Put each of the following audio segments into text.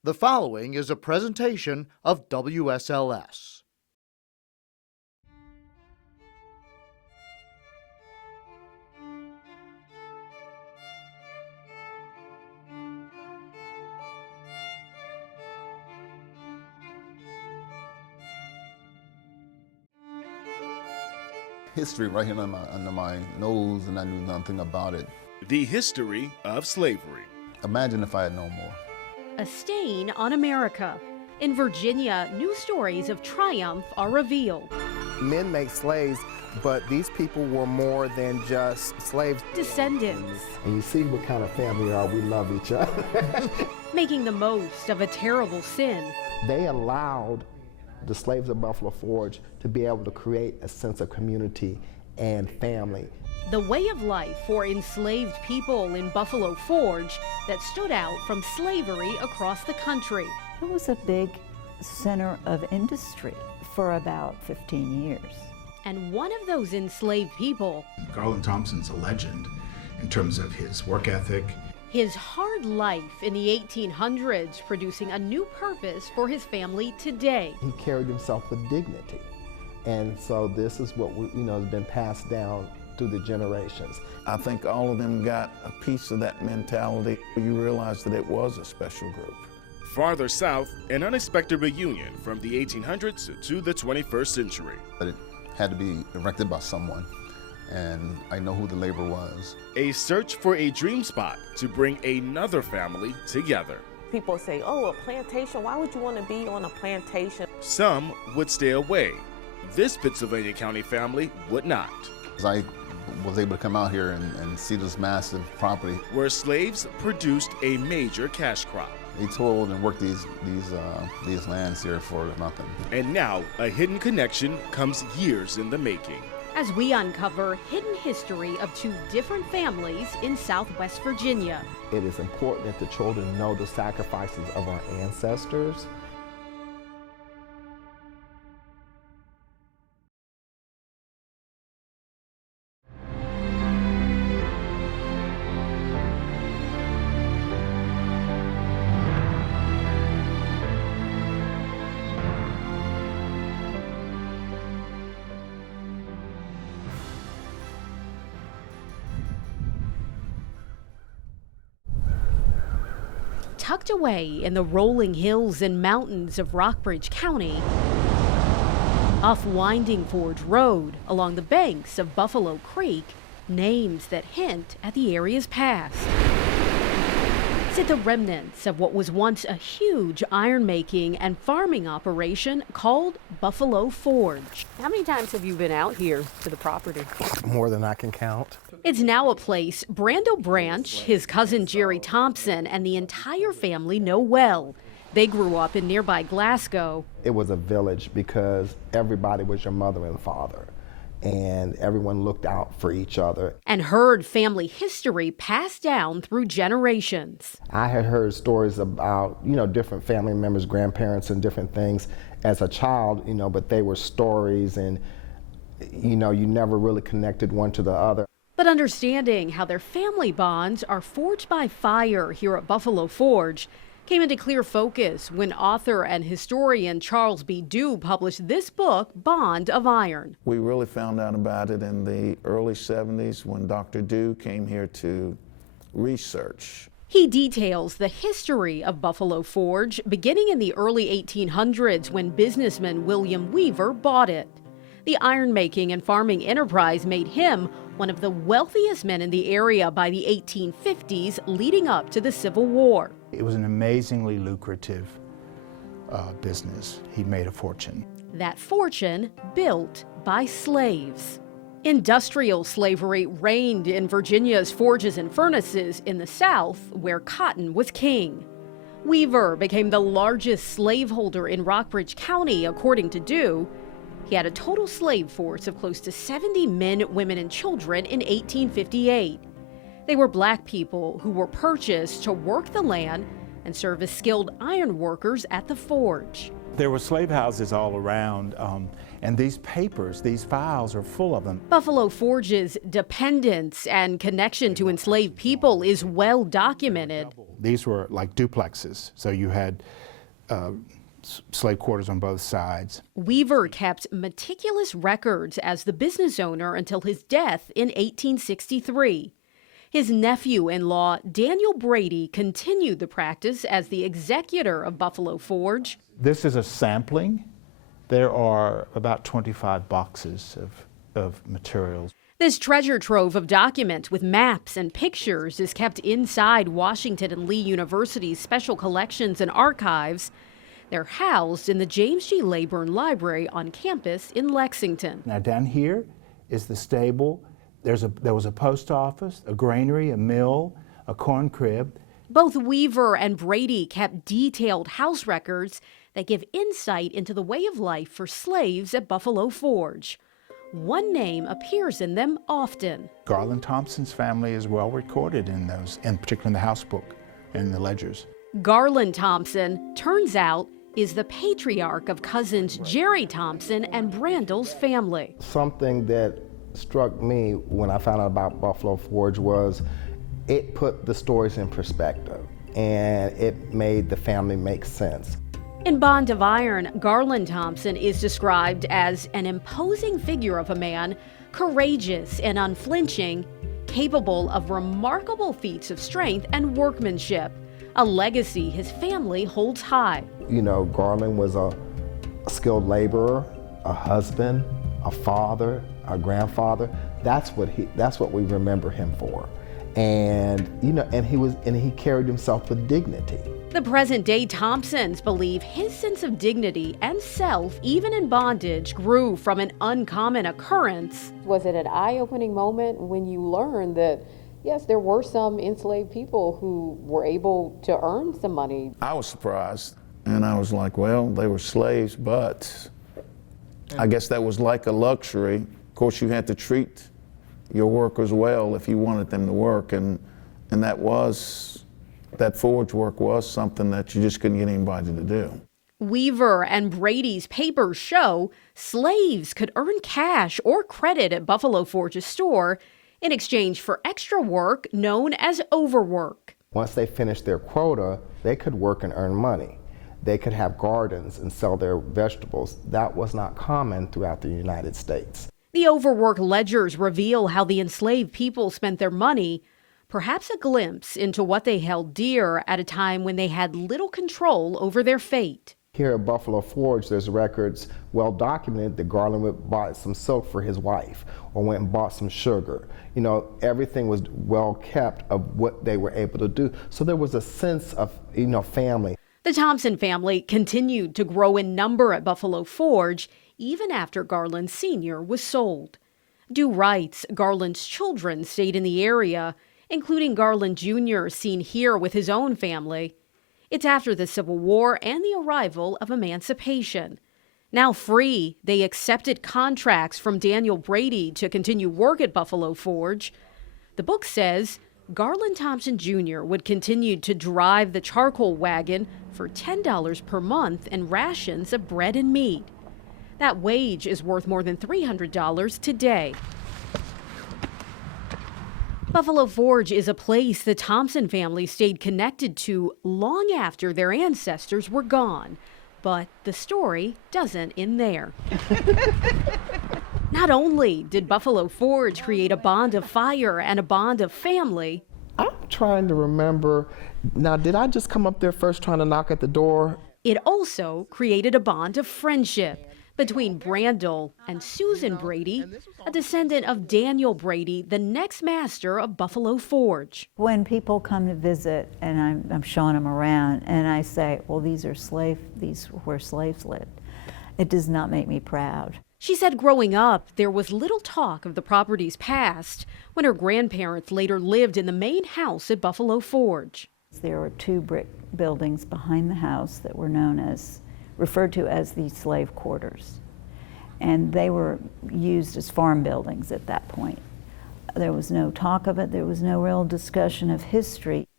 The following is a presentation of WSLS. History right here under my nose, and I knew nothing about it. The history of slavery. Imagine if I had known more. A stain on America. In Virginia, new stories of triumph are revealed. Men make slaves, but these people were more than just slaves. Descendants. And you see what kind of family we are. We love each other. Making the most of a terrible sin. They allowed the slaves of Buffalo Forge to be able to create a sense of community and family. The way of life for enslaved people in Buffalo Forge that stood out from slavery across the country. It was a big center of industry for about 15 years. And one of those enslaved people, Garland Thompson's a legend in terms of his work ethic. His hard life in the 1800s producing a new purpose for his family today. He carried himself with dignity. And so this is what has been passed down through the generations. I think all of them got a piece of that mentality. You realize that it was a special group. Farther south, an unexpected reunion from the 1800s to the 21st century. But it had to be erected by someone, and I know who the labor was. A search for a dream spot to bring another family together. People say, oh, a plantation, why would you want to be on a plantation? Some would stay away. This Pittsylvania County family would not. I was able to come out here and see this massive property where slaves produced a major cash crop. They toiled and worked these lands here for nothing. And now a hidden connection comes years in the making. As we uncover hidden history of two different families in Southwest Virginia. It is important that the children know the sacrifices of our ancestors. Tucked away in the rolling hills and mountains of Rockbridge County, off Winding Forge Road along the banks of Buffalo Creek, names that hint at the area's past. Sit the remnants of what was once a huge iron-making and farming operation called Buffalo Forge. How many times have you been out here to the property? More than I can count. It's now a place Brando Branch, his cousin Jerry Thompson, and the entire family know well. They grew up in nearby Glasgow. It was a village because everybody was your mother and father, and everyone looked out for each other. And heard family history passed down through generations. I had heard stories about, different family members, grandparents, and different things as a child, but they were stories, and, you never really connected one to the other. But understanding how their family bonds are forged by fire here at Buffalo Forge came into clear focus when author and historian Charles B. Dew published this book, Bond of Iron. We really found out about it in the early 70s when Dr. Dew came here to research. He details the history of Buffalo Forge beginning in the early 1800s when businessman William Weaver bought it. The iron-making and farming enterprise made him one of the wealthiest men in the area by the 1850s leading up to the Civil War. It was an amazingly lucrative business. He made a fortune. That fortune built by slaves. Industrial slavery reigned in Virginia's forges and furnaces in the South, where cotton was king. Weaver became the largest slaveholder in Rockbridge County, according to Dew. He had a total slave force of close to 70 men, women, and children in 1858. They were black people who were purchased to work the land and serve as skilled iron workers at the forge. There were slave houses all around, and these papers, these files are full of them. Buffalo Forge's dependence and connection to enslaved people is well documented. These were like duplexes, so you had slave quarters on both sides. Weaver kept meticulous records as the business owner until his death in 1863. His nephew-in-law, Daniel Brady, continued the practice as the executor of Buffalo Forge. This is a sampling. There are about 25 boxes of materials. This treasure trove of documents with maps and pictures is kept inside Washington and Lee University's Special Collections and Archives. They're housed in the James G. Leyburn Library on campus in Lexington. Now down here is the stable. There was a post office, a granary, a mill, a corn crib. Both Weaver and Brady kept detailed house records that give insight into the way of life for slaves at Buffalo Forge. One name appears in them often. Garland Thompson's family is well recorded in those, and particularly in the house book and the ledgers. Garland Thompson, turns out, is the patriarch of cousins Jerry Thompson and Brandle's family. Something that struck me when I found out about Buffalo Forge was it put the stories in perspective, and it made the family make sense. In Bond of Iron, Garland Thompson is described as an imposing figure of a man, courageous and unflinching, capable of remarkable feats of strength and workmanship, a legacy his family holds high. You know, Garland was a skilled laborer, a husband, a father, a grandfather. That's what we remember him for. And you know, and he carried himself with dignity. The present-day Thompsons believe his sense of dignity and self, even in bondage, grew from an uncommon occurrence. Was it an eye-opening moment when you learned that, yes, there were some enslaved people who were able to earn some money? I was surprised, and I was like, well, they were slaves, but I guess that was like a luxury. Of course, you had to treat your workers well if you wanted them to work, and that forge work was something that you just couldn't get anybody to do. Weaver and Brady's papers show slaves could earn cash or credit at Buffalo Forge's store in exchange for extra work known as overwork. Once they finished their quota, they could work and earn money. They could have gardens and sell their vegetables. That was not common throughout the United States. The overwork ledgers reveal how the enslaved people spent their money, perhaps a glimpse into what they held dear at a time when they had little control over their fate. Here at Buffalo Forge, there's records well documented that Garland went and bought some silk for his wife or went and bought some sugar. You know, everything was well kept of what they were able to do. So there was a sense of, you know, family. The Thompson family continued to grow in number at Buffalo Forge even after Garland Sr. was sold. Due writes Garland's children stayed in the area, including Garland Jr., seen here with his own family. It's after the Civil War and the arrival of emancipation. Now free, they accepted contracts from Daniel Brady to continue work at Buffalo Forge. The book says Garland Thompson Jr. would continue to drive the charcoal wagon for $10 per month and rations of bread and meat. That wage is worth more than $300 today. Buffalo Forge is a place the Thompson family stayed connected to long after their ancestors were gone. But the story doesn't end there. Not only did Buffalo Forge create a bond of fire and a bond of family. I'm trying to remember, now did I just come up there first trying to knock at the door? It also created a bond of friendship between Brandle and Susan Brady, a descendant of Daniel Brady, the next master of Buffalo Forge. When people come to visit and I'm showing them around and I say, well, these are where slaves lived, it does not make me proud. She said growing up, there was little talk of the property's past when her grandparents later lived in the main house at Buffalo Forge. There were 2 brick buildings behind the house that were referred to as the slave quarters. And they were used as farm buildings at that point. There was no talk of it. There was no real discussion of history.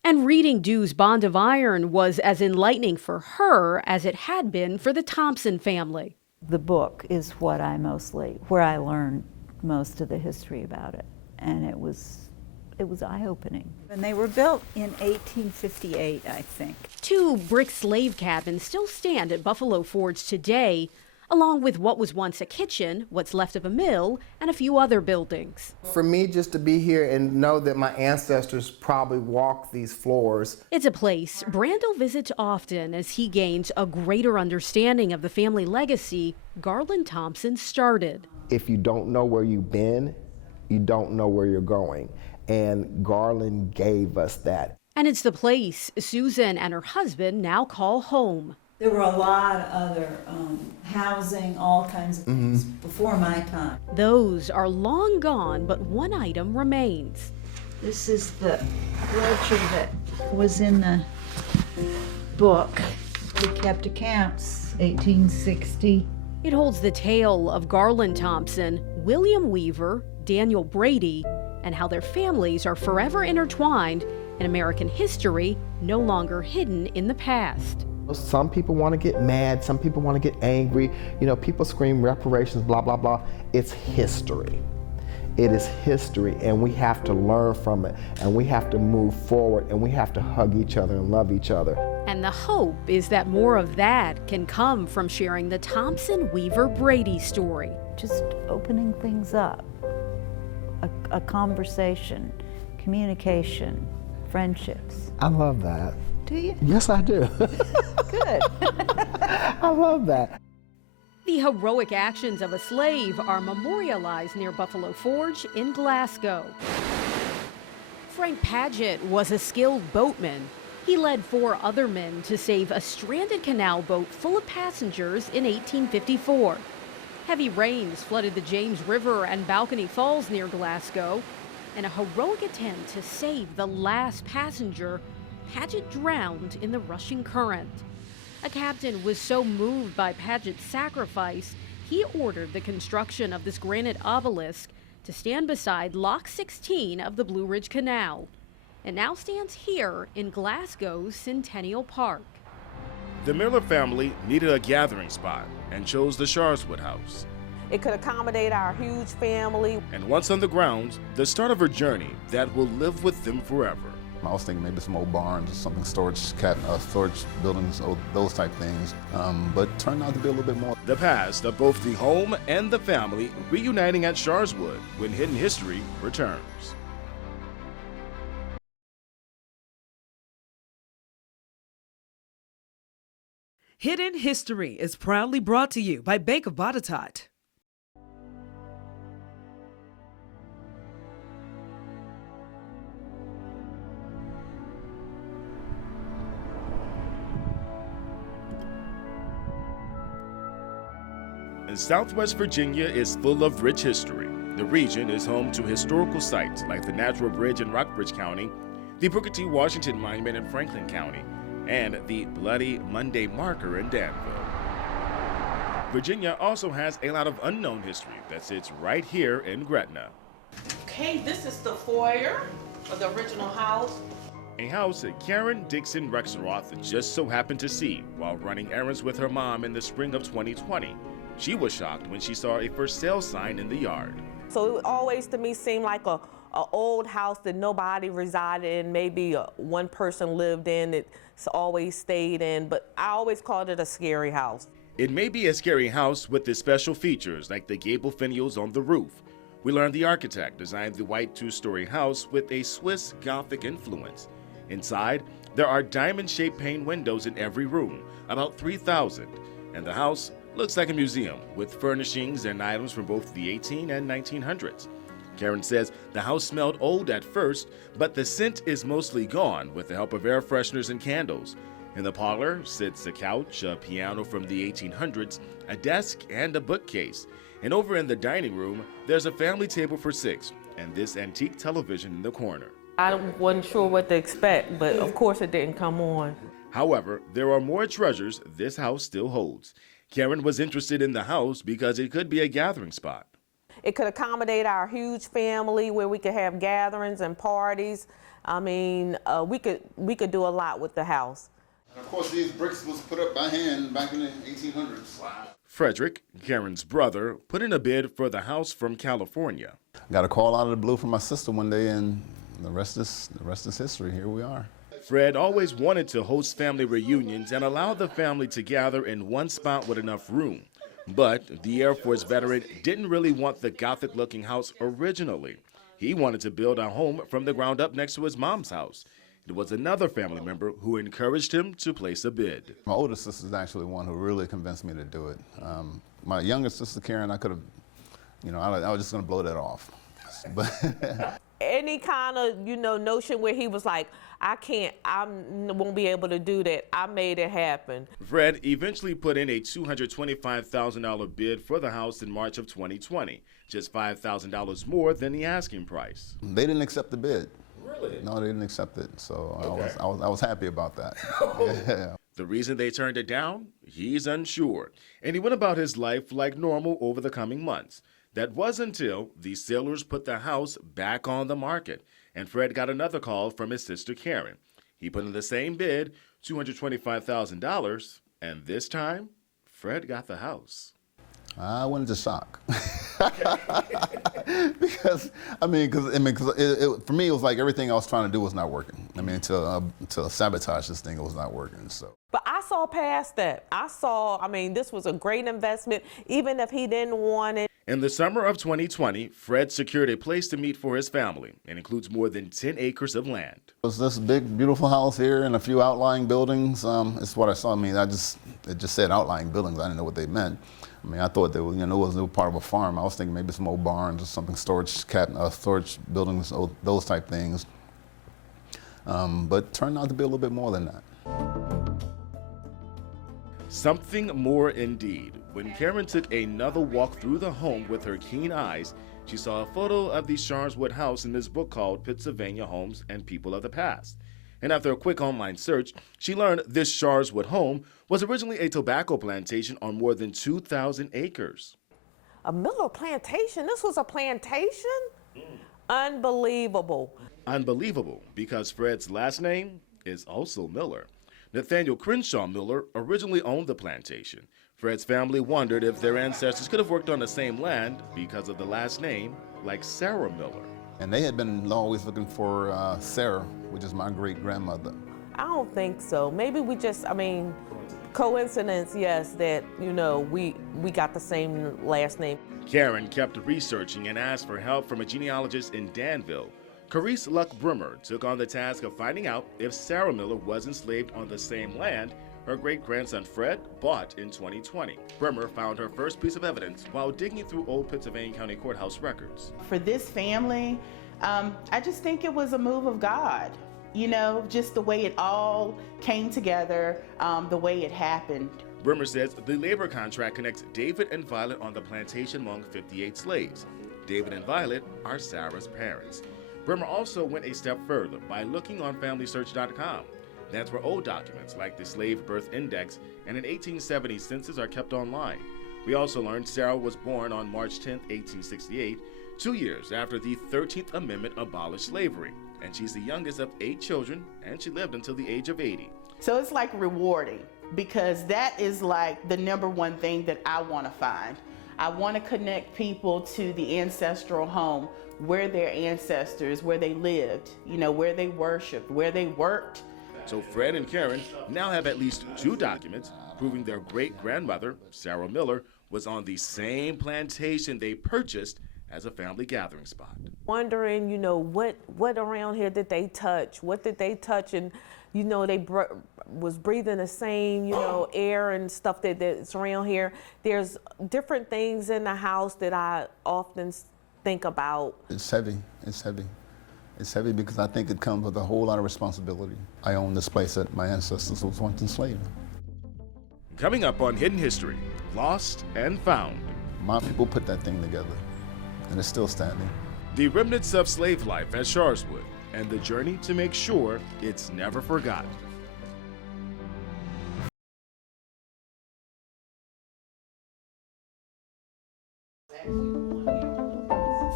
And reading Dew's Bond of Iron was as enlightening for her as it had been for the Thompson family. The book is where I learned most of the history about it, and it was eye-opening. And they were built in 1858, I think. 2 brick slave cabins still stand at Buffalo Forge today, along with what was once a kitchen, what's left of a mill, and a few other buildings. For me, just to be here and know that my ancestors probably walked these floors. It's a place Brando visits often as he gains a greater understanding of the family legacy Garland Thompson started. If you don't know where you've been, you don't know where you're going. And Garland gave us that. And it's the place Susan and her husband now call home. There were a lot of other housing, all kinds of things before my time. Those are long gone, but one item remains. This is the ledger that was in the book. We kept accounts, 1860. It holds the tale of Garland Thompson, William Weaver, Daniel Brady, and how their families are forever intertwined in American history, no longer hidden in the past. Some people want to get mad, some people want to get angry. You know, people scream reparations, blah, blah, blah. It's history. It is history, and we have to learn from it, and we have to move forward, and we have to hug each other and love each other. And the hope is that more of that can come from sharing the Thompson-Weaver-Brady story. Just opening things up, a conversation, communication, friendships. I love that. Do you? Yes, I do. Good. I love that. The heroic actions of a slave are memorialized near Buffalo Forge in Glasgow. Frank Paget was a skilled boatman. He led 4 other men to save a stranded canal boat full of passengers in 1854. Heavy rains flooded the James River and Balcony Falls near Glasgow. In a heroic attempt to save the last passenger, Paget drowned in the rushing current. A captain was so moved by Paget's sacrifice, he ordered the construction of this granite obelisk to stand beside Lock 16 of the Blue Ridge Canal. It now stands here in Glasgow's Centennial Park. The Miller family needed a gathering spot and chose the Sharswood House. It could accommodate our huge family. And once on the grounds, the start of a journey that will live with them forever. I was thinking maybe some old barns or something, storage buildings, those type things, but turned out to be a little bit more. The past of both the home and the family reuniting at Sharswood when Hidden History returns. Hidden History is proudly brought to you by Bank of Botetourt. Southwest Virginia is full of rich history. The region is home to historical sites like the Natural Bridge in Rockbridge County, the Booker T. Washington Monument in Franklin County, and the Bloody Monday Marker in Danville. Virginia also has a lot of unknown history that sits right here in Gretna. Okay, this is the foyer of the original house. A house that Karen Dixon Rexroth just so happened to see while running errands with her mom in the spring of 2020. She was shocked when she saw a for sale sign in the yard. So it always to me seemed like a old house that nobody resided in, maybe one person lived in, it's always stayed in, but I always called it a scary house. It may be a scary house with its special features like the gable finials on the roof. We learned the architect designed the white 2-story house with a Swiss Gothic influence. Inside, there are diamond-shaped pane windows in every room, about 3,000, and the house looks like a museum with furnishings and items from both the 18 and 1900s. Karen says the house smelled old at first, but the scent is mostly gone with the help of air fresheners and candles. In the parlor sits a couch, a piano from the 1800s, a desk, and a bookcase. And over in the dining room, there's a family table for 6 and this antique television in the corner. I wasn't sure what to expect, but of course it didn't come on. However, there are more treasures this house still holds. Karen was interested in the house because it could be a gathering spot. It could accommodate our huge family where we could have gatherings and parties. I mean, we could do a lot with the house. And of course, these bricks was put up by hand back in the 1800s. Wow. Frederick, Karen's brother, put in a bid for the house from California. Got a call out of the blue from my sister one day, and the rest is history. Here we are. Fred always wanted to host family reunions and allow the family to gather in one spot with enough room. But the Air Force veteran didn't really want the Gothic-looking house originally. He wanted to build a home from the ground up next to his mom's house. It was another family member who encouraged him to place a bid. My older sister is actually one who really convinced me to do it. My younger sister, Karen, I could have, I was just going to blow that off. But any kind of, notion where he was like, I won't be able to do that, I made it happen. Fred eventually put in a $225,000 bid for the house in March of 2020, just $5,000 more than the asking price. They didn't accept the bid. Really? No, they didn't accept it, so Okay. I was happy about that. Yeah. The reason they turned it down? He's unsure, and he went about his life like normal over the coming months. That was until the sailors put the house back on the market, and Fred got another call from his sister Karen. He put in the same bid, $225,000, and this time, Fred got the house. I went into shock. For me, it was like everything I was trying to do was not working. To sabotage this thing, it was not working, so. But I saw past that. This was a great investment, even if he didn't want it. In the summer of 2020, Fred secured a place to meet for his family and includes more than 10 acres of land. It was this big, beautiful house here and a few outlying buildings. It's what I saw. It just said outlying buildings. I didn't know what they meant. I thought they were, it was part of a farm. I was thinking maybe some old barns or something, storage buildings, those type things. But it turned out to be a little bit more than that. Something more indeed. When Karen took another walk through the home with her keen eyes, she saw a photo of the Sharswood house in this book called Pennsylvania Homes and People of the Past. And after a quick online search, she learned this Sharswood home was originally a tobacco plantation on more than 2,000 acres. A Miller plantation? This was a plantation? Unbelievable. Unbelievable, because Fred's last name is also Miller. Nathaniel Crenshaw Miller originally owned the plantation. Fred's family wondered if their ancestors could have worked on the same land because of the last name, like Sarah Miller. And they had been always looking for Sarah, which is my great-grandmother. I don't think so. Maybe we just, coincidence, yes, that, we got the same last name. Karen kept researching and asked for help from a genealogist in Danville. Carice Luck-Brimmer took on the task of finding out if Sarah Miller was enslaved on the same land her great-grandson Fred bought in 2020. Brimmer found her first piece of evidence while digging through old Pennsylvania County Courthouse records. For this family, I just think it was a move of God. Just the way it all came together, the way it happened. Brimmer says the labor contract connects David and Violet on the plantation among 58 slaves. David and Violet are Sarah's parents. Brimmer also went a step further by looking on FamilySearch.com. That's where old documents like the Slave Birth Index and an 1870 census are kept online. We also learned Sarah was born on March 10, 1868, 2 years after the 13th Amendment abolished slavery. And she's the youngest of 8 children, and she lived until the age of 80. So it's like rewarding, because that is like the number one thing that I want to find. I want to connect people to the ancestral home, where their ancestors, where they lived, where they worshiped, where they worked. So Fred and Karen now have at least 2 documents proving their great-grandmother, Sarah Miller, was on the same plantation they purchased as a family gathering spot. Wondering, what around here did they touch? What did they touch? And, they was breathing the same, air and stuff that's around here. There's different things in the house that I often think about. It's heavy. It's heavy. It's heavy because I think it comes with a whole lot of responsibility. I own this place that my ancestors was once enslaved. Coming up on Hidden History, Lost and Found. My people put that thing together, and it's still standing. The remnants of slave life at Sharswood, and the journey to make sure it's never forgotten.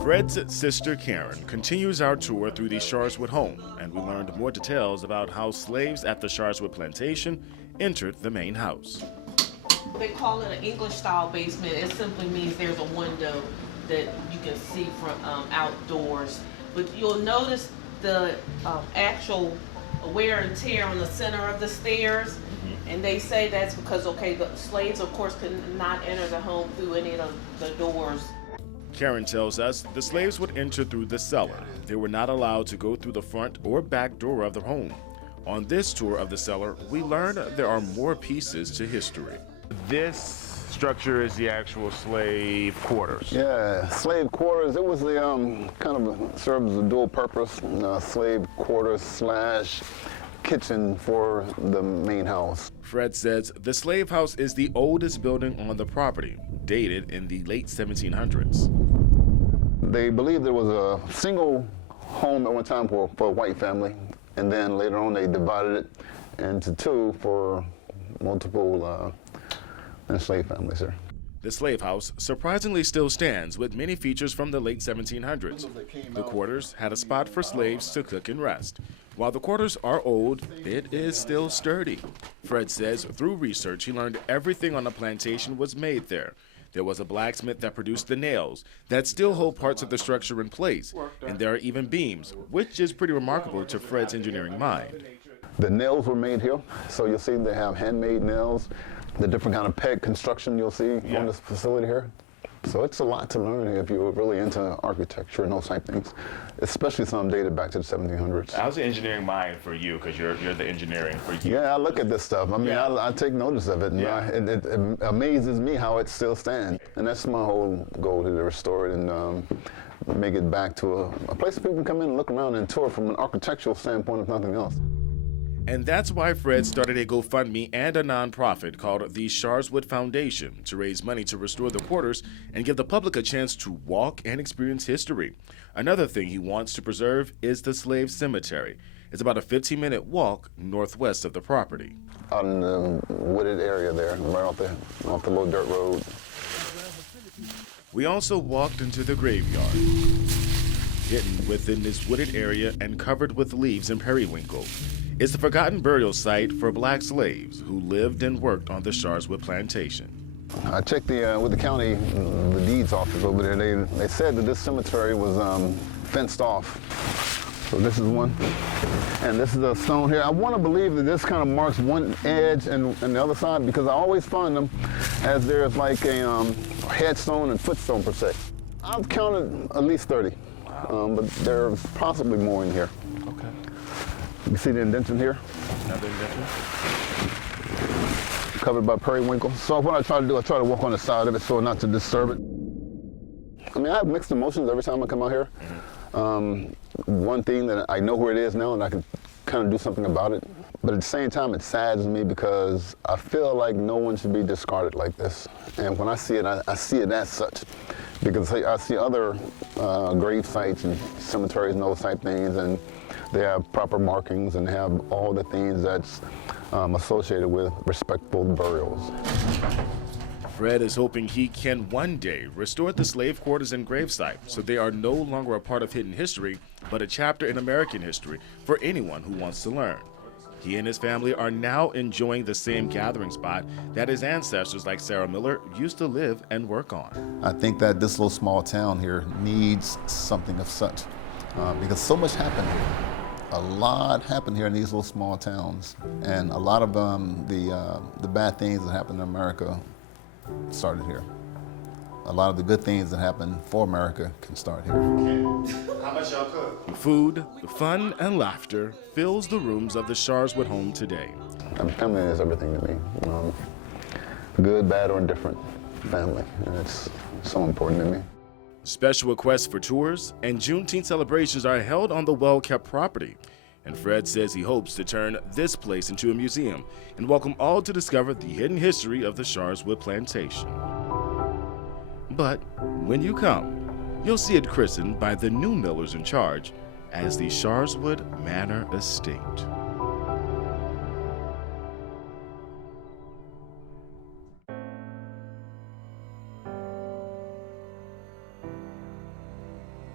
Fred's sister Karen continues our tour through the Sharswood home, and we learned more details about how slaves at the Sharswood plantation entered the main house. They call it an English-style basement. It simply means there's a window that you can see from outdoors. But you'll notice the actual wear and tear on the center of the stairs. And they say that's because, okay, the slaves, of course, could not enter the home through any of the doors. Karen tells us the slaves would enter through the cellar. They were not allowed to go through the front or back door of the home. On this tour of the cellar, we learn there are more pieces to history. This structure is the actual slave quarters. Yeah, slave quarters. It was the kind of served as a dual purpose slave quarters slash kitchen for the main house. Fred says the slave house is the oldest building on the property, dated in the late 1700s. They believe there was a single home at one time for a white family, and then later on they divided it into two for multiple enslaved families here. The slave house surprisingly still stands with many features from the late 1700s. The quarters had a spot for slaves to cook and rest. While the quarters are old, it is still sturdy. Fred says through research he learned everything on the plantation was made there. There was a blacksmith that produced the nails that still hold parts of the structure in place, and there are even beams, which is pretty remarkable to Fred's engineering mind. The nails were made here, so you'll see they have handmade nails, the different kind of peg construction you'll see on this facility here. So it's a lot to learn if you're really into architecture and those type things, especially some dated back to the 1700s. How's the engineering mind for you? Because you're the engineering for you. Yeah, I look at this stuff. I mean, I take notice of it, and it amazes me how it still stands. And that's my whole goal, to restore it and make it back to a place where people can come in and look around and tour from an architectural standpoint, if nothing else. And that's why Fred started a GoFundMe and a nonprofit called the Sharswood Foundation to raise money to restore the quarters and give the public a chance to walk and experience history. Another thing he wants to preserve is the slave cemetery. It's about a 15-minute walk northwest of the property. Out in the wooded area there, right off the little dirt road. We also walked into the graveyard, hidden within this wooded area and covered with leaves and periwinkle. It's the forgotten burial site for black slaves who lived and worked on the Sharswood plantation. I checked with the county, the deeds office over there. They said that this cemetery was fenced off. So this is one, and this is a stone here. I want to believe that this kind of marks one edge and the other side, because I always find them as there's like a headstone and footstone per se. I've counted at least 30, but there's possibly more in here. Okay. You see the indentation here? Another indentation? Covered by periwinkle. So what I try to do, I try to walk on the side of it so not to disturb it. I mean, I have mixed emotions every time I come out here. One thing that I know where it is now and I can kind of do something about it. But at the same time, it saddens me because I feel like no one should be discarded like this. And when I see it, I see it as such. Because I see other grave sites and cemeteries and those type things, and they have proper markings and have all the things that's associated with respectful burials. Fred is hoping he can one day restore the slave quarters and gravesite so they are no longer a part of hidden history, but a chapter in American history for anyone who wants to learn. He and his family are now enjoying the same gathering spot that his ancestors like Sarah Miller used to live and work on. I think that this little small town here needs something of such because so much happened here. A lot happened here in these little small towns, and a lot of the bad things that happened in America started here. A lot of the good things that happened for America can start here. How much y'all cook? Food, fun, and laughter fills the rooms of the Sharswood home today. Family is everything to me. Good, bad, or indifferent family. And it's so important to me. Special requests for tours and Juneteenth celebrations are held on the well-kept property. And Fred says he hopes to turn this place into a museum and welcome all to discover the hidden history of the Sharswood plantation. But when you come, you'll see it christened by the new Millers in charge as the Sharswood Manor Estate.